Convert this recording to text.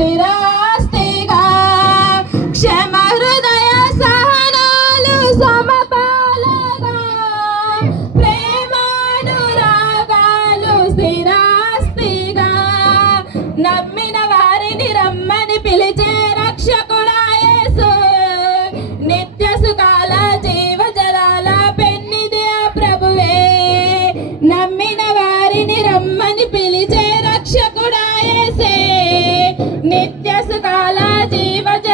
స్థిరాస్తిగా క్షమ హృదయ సహనాలు సమపాలగా ప్రేమానురాగాలు స్థిరాస్తిగా. నమ్మిన వారిని రమ్మని పిలిచే రక్షకుడాయేసు నిత్య సుఖాల జీవజలాల నమ్మిన 一百件。